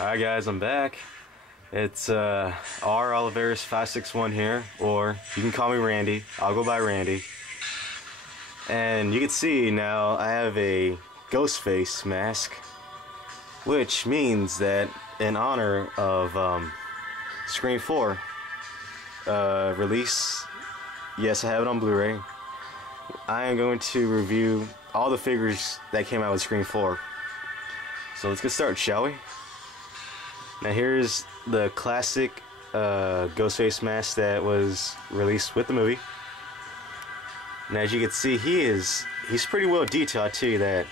Alright guys, I'm back. It's R. Oliveris 561 here, or you can call me Randy. I'll go by Randy. And you can see now I have a ghost face mask, which means that in honor of SCRE4 release, yes, I have it on Blu-ray, I am going to review all the figures that came out with SCRE4. So let's get started, shall we? Now here's the classic Ghostface mask that was released with the movie. And as you can see, he's pretty well detailed. I tell you that.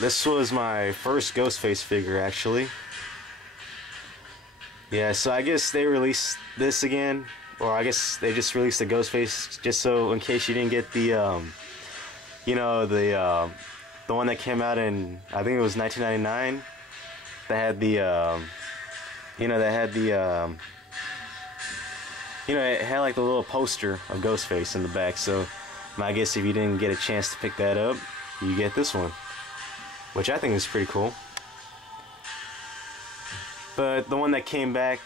This was my first Ghostface figure, actually. Yeah, so I guess they released this again, or I guess they just released the Ghostface just so in case you didn't get the you know, the one that came out in, I think it was 1999. That had the you know, it had like the little poster of Ghostface in the back. So I guess if you didn't get a chance to pick that up, you get this one, which I think is pretty cool. But the one that came back,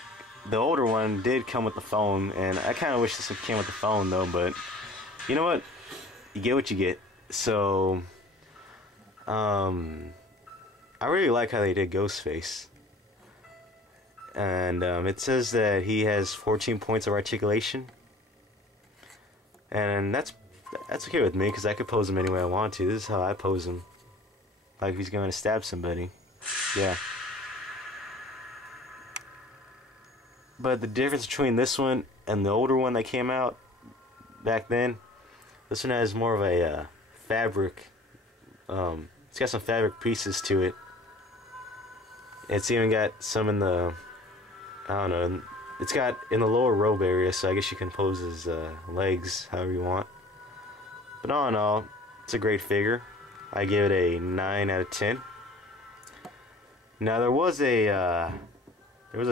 the older one, did come with the phone, and I kind of wish this one came with the phone though. But you know what? You get what you get. So I really like how they did Ghostface. And it says that he has 14 points of articulation, and that's okay with me because I could pose him any way I want to. This is how I pose him, like if he's going to stab somebody. Yeah. But the difference between this one and the older one that came out back then, this one has more of a fabric. It's got some fabric pieces to it. It's even got some in the, I don't know, it's got in the lower robe area, so I guess you can pose his legs however you want. But all in all, it's a great figure. I give it a 9 out of 10. Now there was a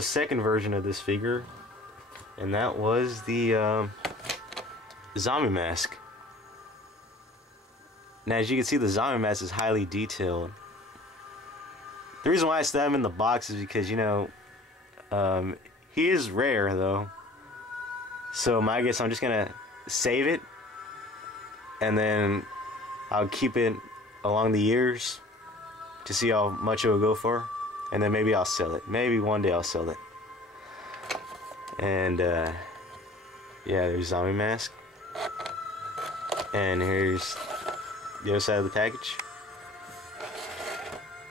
second version of this figure, and that was the zombie mask. Now as you can see, the zombie mask is highly detailed. The reason why I still have him in the box is because, you know, he is rare though. So I guess I'm just gonna save it, and then I'll keep it along the years to see how much it will go for, and then maybe I'll sell it. Maybe one day I'll sell it. And yeah, there's zombie mask, and here's the other side of the package.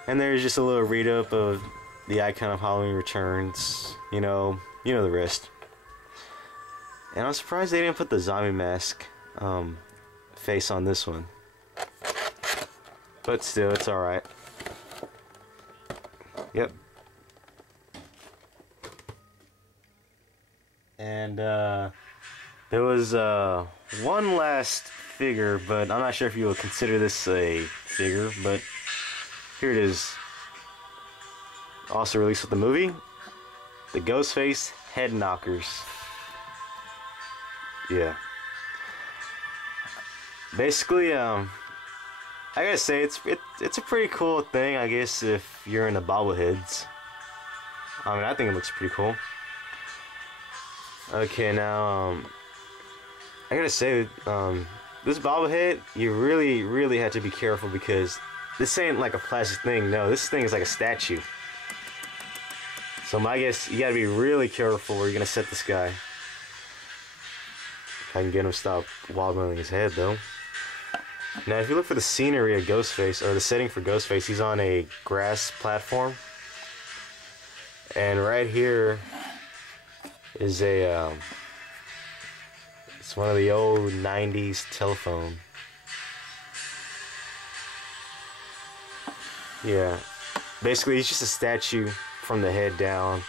And there's just a little read-up of the icon of Halloween Returns. You know the rest. And I'm surprised they didn't put the zombie mask face on this one. But still, it's alright. Yep. And there was one last figure, but I'm not sure if you would consider this a figure, but here it is. Also released with the movie, the Ghostface Head Knockers. Yeah. Basically, I gotta say it's a pretty cool thing, I guess, if you're into bobbleheads. I mean, I think it looks pretty cool. Okay, now I gotta say, this bobblehead, you really have to be careful because this ain't like a plastic thing. No, this thing is like a statue. So my guess, you gotta be really careful where you're gonna set this guy. If I can get him to stop wobbling his head though. Now if you look for the scenery of Ghostface, or the setting for Ghostface, he's on a grass platform. And right here is a, it's one of the old 90s telephone. Yeah, basically he's just a statue from the head down.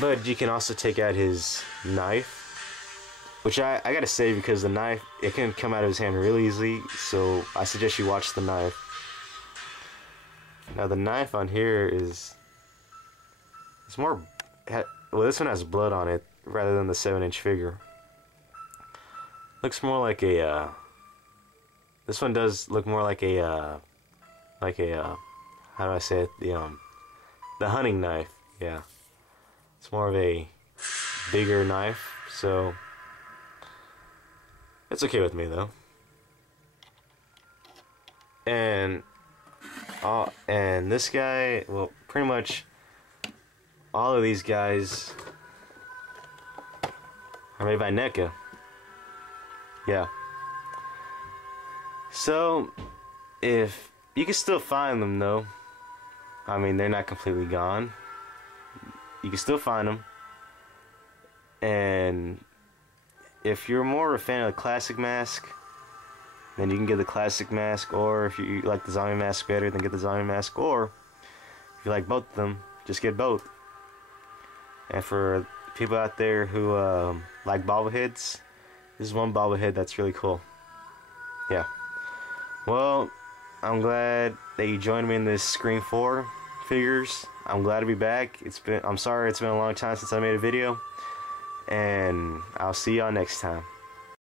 But you can also take out his knife, which I gotta say, because the knife, it can come out of his hand really easily, so I suggest you watch the knife. Now the knife on here is, it's more, well, this one has blood on it rather than the 7-inch figure. Looks more like a this one does look more like a like a how do I say it? The hunting knife. Yeah, it's more of a bigger knife, so it's okay with me though. And this guy, well, pretty much all of these guys are made by NECA. Yeah. So, if you can still find them though, I mean, they're not completely gone. You can still find them. And if you're more a fan of the classic mask, then you can get the classic mask, or if you like the zombie mask better, then get the zombie mask, or if you like both of them, just get both. And for people out there who like bobbleheads, this is one bobblehead that's really cool. Yeah. Well, I'm glad that you joined me in this SCRE4M Figures. I'm glad to be back. I'm sorry it's been a long time since I made a video, and I'll see y'all next time.